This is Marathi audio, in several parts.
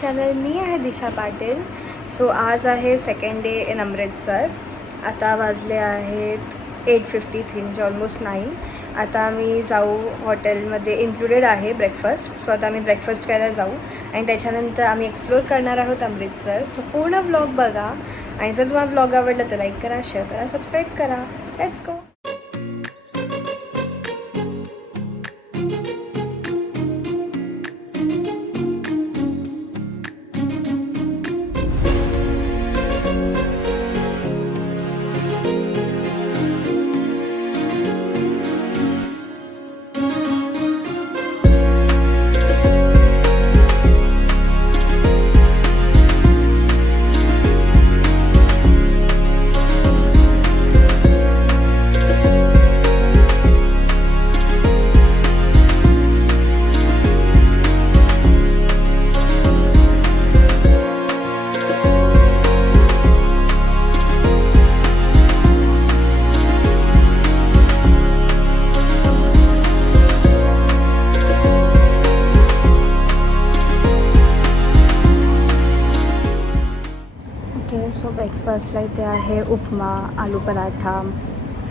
चॅनल. मी आहे दिशा पाटील. सो आज आहे सेकंड डे इन अमृतसर. आता वाजले आहेत 8:53 म्हणजे ऑलमोस्ट 9. आता आम्ही जाऊ हॉटेलमध्ये इन्क्लुडेड आहे ब्रेकफास्ट. सो आता आम्ही ब्रेकफास्ट करायला जाऊ आणि त्याच्यानंतर आम्ही एक्सप्लोर करणार आहोत अमृतसर. सो पूर्ण व्लॉग बघा आणि जर तुम्हाला व्लॉग आवडला तर लाईक करा, शेअर करा, सबस्क्राईब करा. Let's go. सो ब्रेकफास्टला इथे आहे उपमा, आलू पराठा,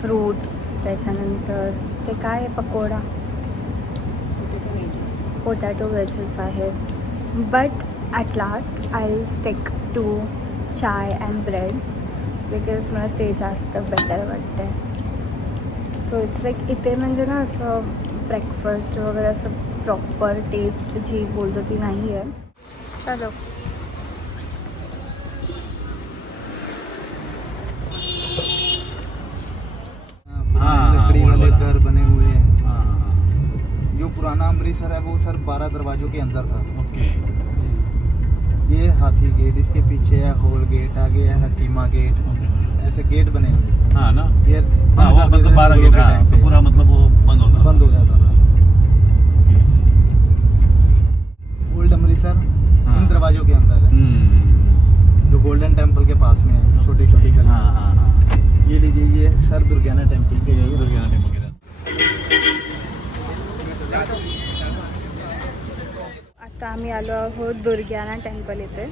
फ्रूट्स, त्याच्यानंतर ते काय आहे पकोडा, पोटॅटो वेजेस आहेत. But at last I will stick to chai and bread because मला ते जास्त बेटर वाटतं आहे. सो इट्स लाईक इथे म्हणजे ना असं ब्रेकफास्ट वगैरे असं प्रॉपर टेस्ट जी बोलतो ती नाही आहे. चलो. लकड़ी वाले घर बने हुए हैं. जो पुराना अमृतसर है वो सर 12 दरवाजों के अंदर था. ओके. ये हाथी गेट, इसके पीछे है होल गेट, आगे है हकीमा गेट. ऐसे गेट बने हुए हैं. हाँ ना. ये वो मतलब 12 गेट. हाँ, तो पूरा मतलब वो बंद हो जाता था. ओल्ड अमृतसर इन दरवाजों के अंदर है, जो गोल्डन टेम्पल के पास में है. छोटी छोटी गली. हाँ. ये लीजिए, ये सर दुर्गाना टेम्पल के दुर्गाना टेम्पल के. आता आम्ही आलो आहोत दुर्गाना टेम्पल इथे.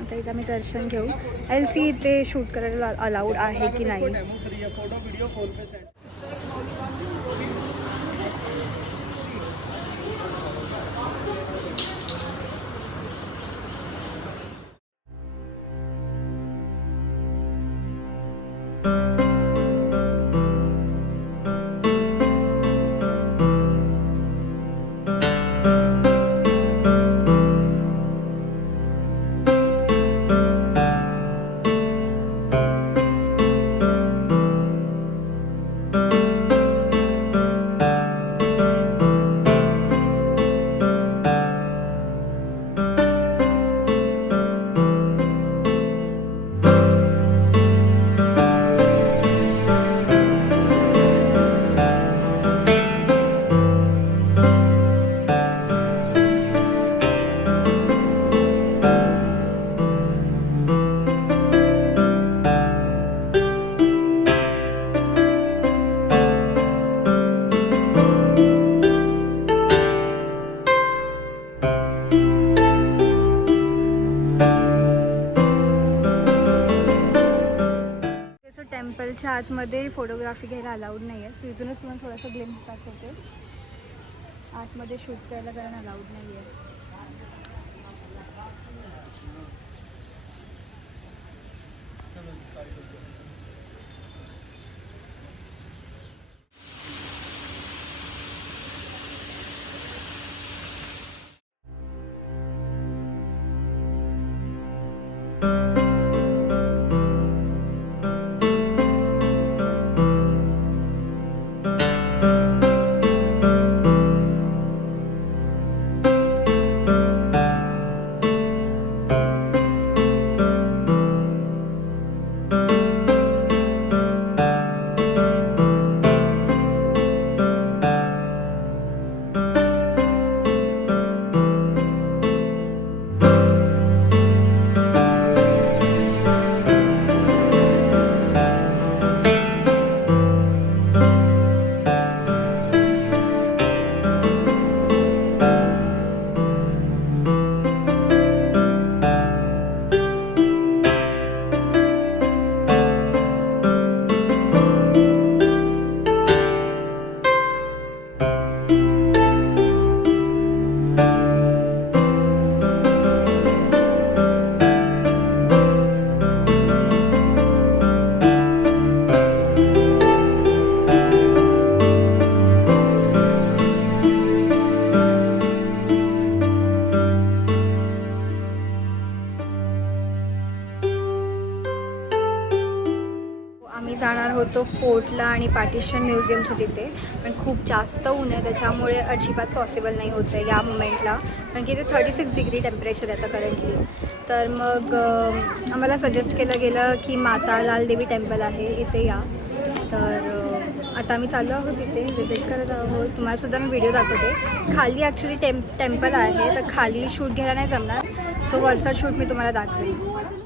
आता इथे आम्ही दर्शन घेऊ. एल सी इथे शूट करायला अलाउड आहे की नाही. टेम्पलच्या आतमध्ये फोटोग्राफी घ्यायला अलाउड नाही आहे. सो इथूनच तुम्हाला थोडासा ग्लिम्स दाखवते. आतमध्ये शूट करायला कारण अलाउड नाही आहे. कोटला आणि पार्टिशन म्युझियमच्या तिथे, पण खूप जास्त ऊन आहे त्याच्यामुळे अजिबात पॉसिबल नाही होतं आहे या मोमेंटला, कारण की इथे 36 डिग्री टेम्परेचर आहे आता करंटली. तर मग आम्हाला सजेस्ट केलं गेलं की माता लाल देवी टेम्पल आहे इथे या. तर आता आम्ही चाललो आहोत तिथे व्हिजिट करत आहोत. तुम्हालासुद्धा मी व्हिडिओ दाखवते. खाली ॲक्च्युली टेम्पल आहे, तर खाली शूट घ्यायला नाही जमणार, सो वरचा शूट मी तुम्हाला दाखवेन.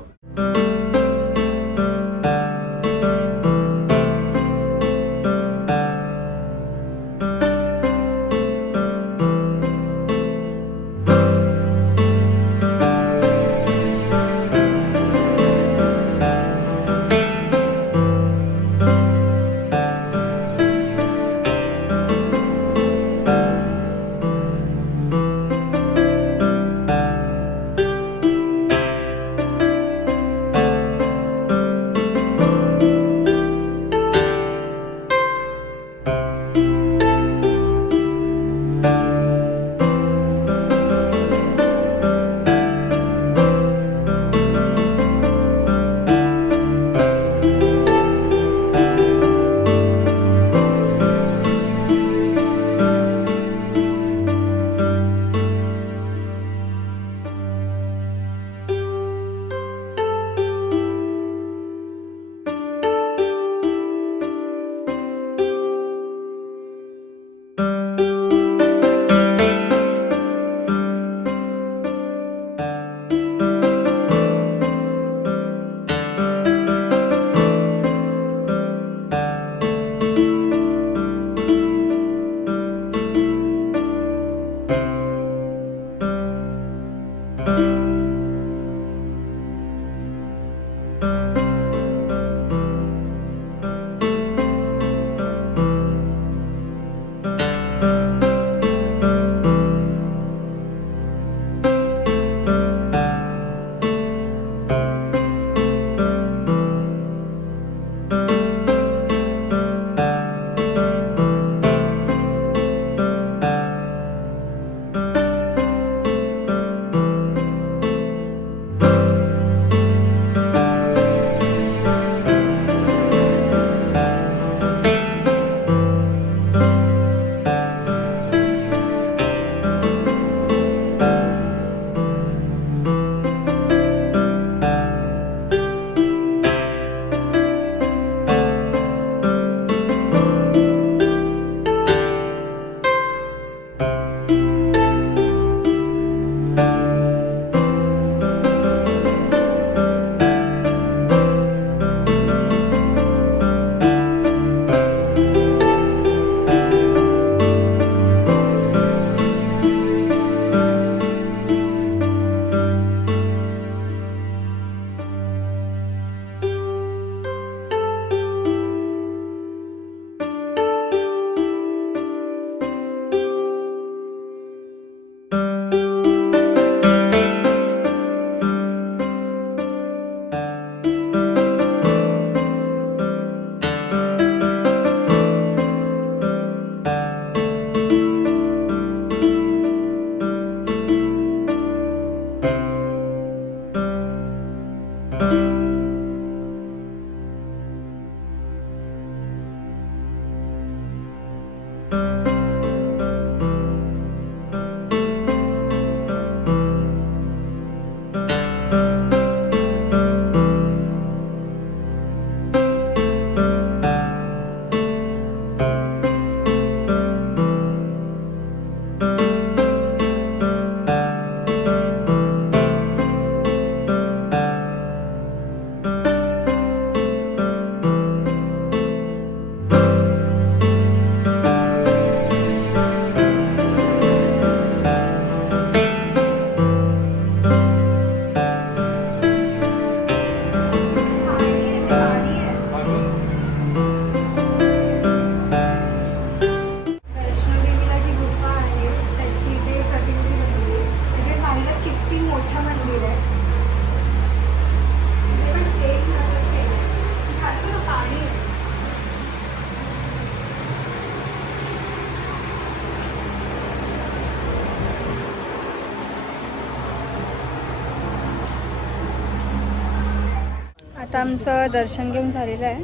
आता आमचं दर्शन घेऊन झालेलं आहे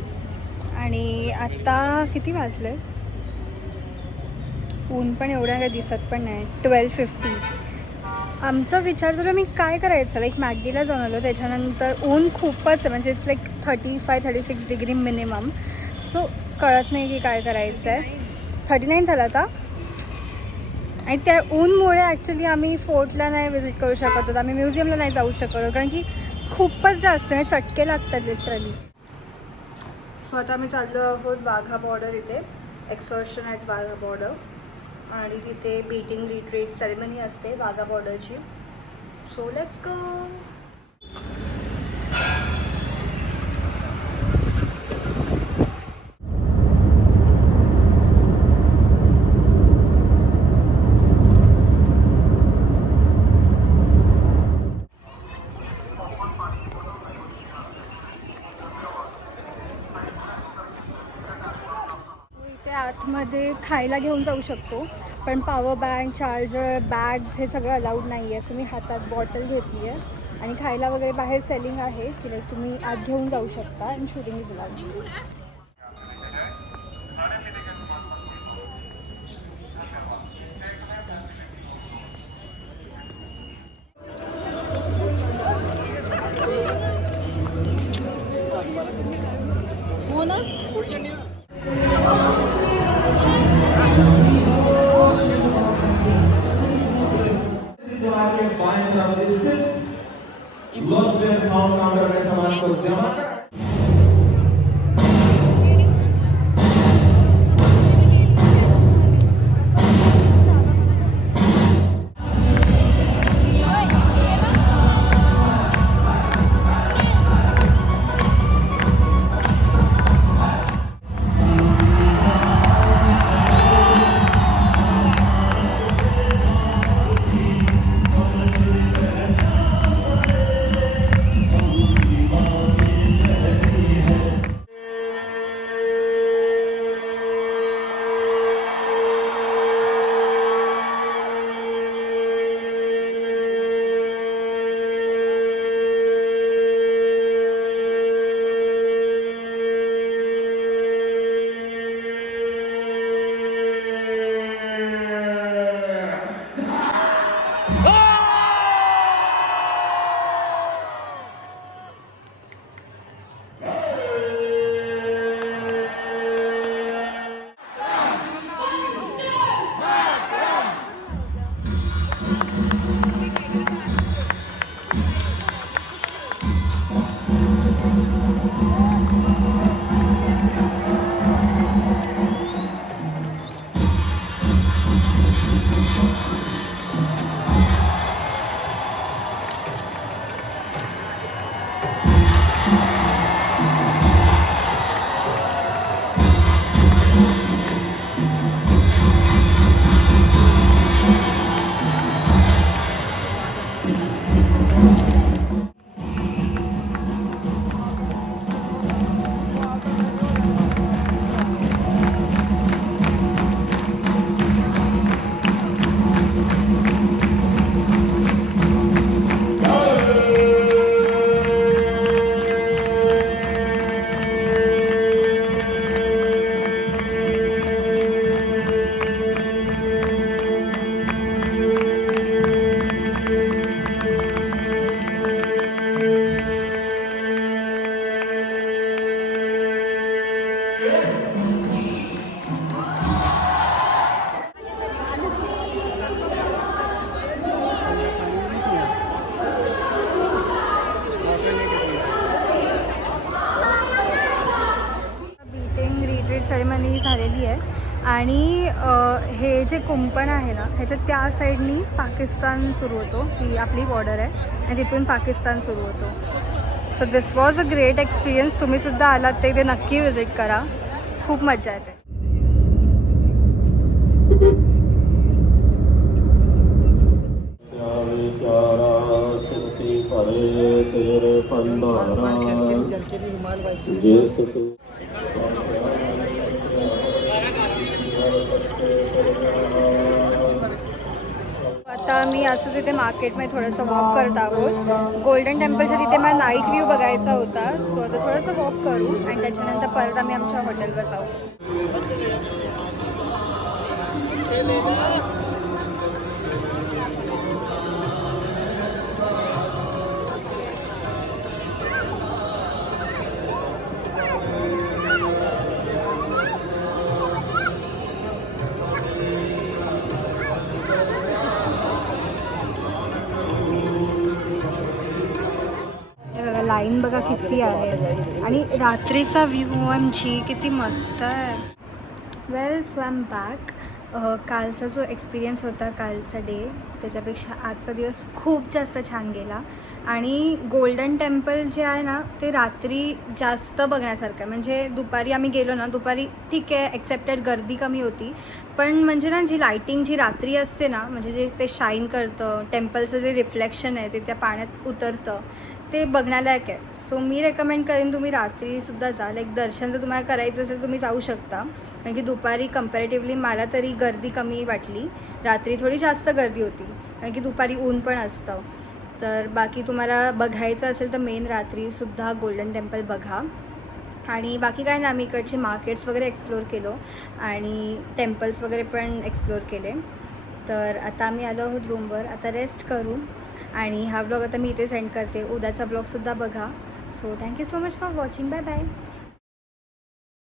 आणि आत्ता किती वाजले, ऊन पण एवढं काही दिसत पण नाही. 12:50. आमचा विचार जर मी काय करायचं, लाईक मॅगडीला जाऊन आलो, त्याच्यानंतर ऊन खूपच आहे, म्हणजे it's like 35-36 degree minimum. So कळत नाही की काय करायचं आहे. 39 झाला आता. आणि त्या ऊनमुळे ॲक्च्युली आम्ही फोर्टला नाही विजिट करू शकत होतो, आम्ही म्युझियमला नाही जाऊ शकत होतो, कारण की खूपच जास्त आहे, चटके लागतात लिटरली. सो आता आम्ही चाललो आहोत वाघा बॉर्डर, इथे एक्सकर्शन ॲट वाघा बॉर्डर, आणि तिथे बीटिंग रिट्रीट सेरेमनी असते वाघा बॉर्डरची. So let's go. आतमध्ये खायला घेऊन जाऊ शकतो, पण पॉवर बँक, चार्जर, बॅग्स हे सगळं अलाउड नाही आहे. सो मी हातात बॉटल घेतली आहे, आणि खायला वगैरे बाहेर सेलिंग आहे की लाईक तुम्ही आत घेऊन जाऊ शकता, आणि शूटिंग इज अलाउड. हो ना. लॉस्ट एंड फाउंड काउंटर में सामान को जमा कर सेरेमनी झालेली आहे, आणि हे जे कुंपण आहे ना, ह्याच्या त्या साईडनी पाकिस्तान सुरू होतो, ही आपली बॉर्डर आहे, आणि तिथून पाकिस्तान सुरू होतो. So this was a great experience. तुम्हीसुद्धा आलात ते नक्की विजिट करा, खूप मजा येते. आता मी असंच इथे मार्केटमध्ये थोडंसं वॉक करत आहोत. गोल्डन टेम्पलच्या तिथे मला नाईट व्ह्यू बघायचा होता. सो आता थोडंसं वॉक करू आणि त्याच्यानंतर परत आम्ही आमच्या हॉटेलवर जाऊ. लाईन बघा किती आहे आणि रात्रीचा व्ह्यू OMG किती मस्त आहे. Well so I am back. कालचा जो एक्सपिरियन्स होता, कालचा डे, त्याच्यापेक्षा आजचा दिवस खूप जास्त छान गेला. आणि गोल्डन टेम्पल जे आहे ना ते रात्री जास्त बघण्यासारखं आहे. म्हणजे दुपारी आम्ही गेलो ना, दुपारी ठीक आहे ॲक्सेप्टेड, गर्दी कमी होती, पण म्हणजे ना जी लाईटिंग जी रात्री असते ना, म्हणजे जे ते शाईन करतं, टेम्पलचं जे रिफ्लेक्शन आहे ते त्या पाण्यात उतरतं, ते बघण्यालायक आहे. सो मी रेकमेंड करेन तुम्ही रात्रीसुद्धा जा. लाईक दर्शन जर तुम्हाला करायचं असेल तुम्ही जाऊ शकता, कारण की दुपारी कम्पॅरेटिव्हली मला तरी गर्दी कमी वाटली. रात्री थोडी जास्त गर्दी होती कारण की दुपारी ऊन पण असतं. तर बाकी तुम्हाला बघायचं असेल तर मेन रात्रीसुद्धा गोल्डन टेम्पल बघा. आणि बाकी काय ना, आम्ही इकडचे मार्केट्स वगैरे एक्सप्लोअर केलो आणि टेम्पल्स वगैरे पण एक्सप्लोअर केले. तर आता आम्ही आलो आहोत रूमवर. आता रेस्ट करू आणि हा व्लॉग आता मी इथे सेंड करते. उद्याचा व्लॉगसुद्धा बघा. So thank you so much for watching. Bye bye.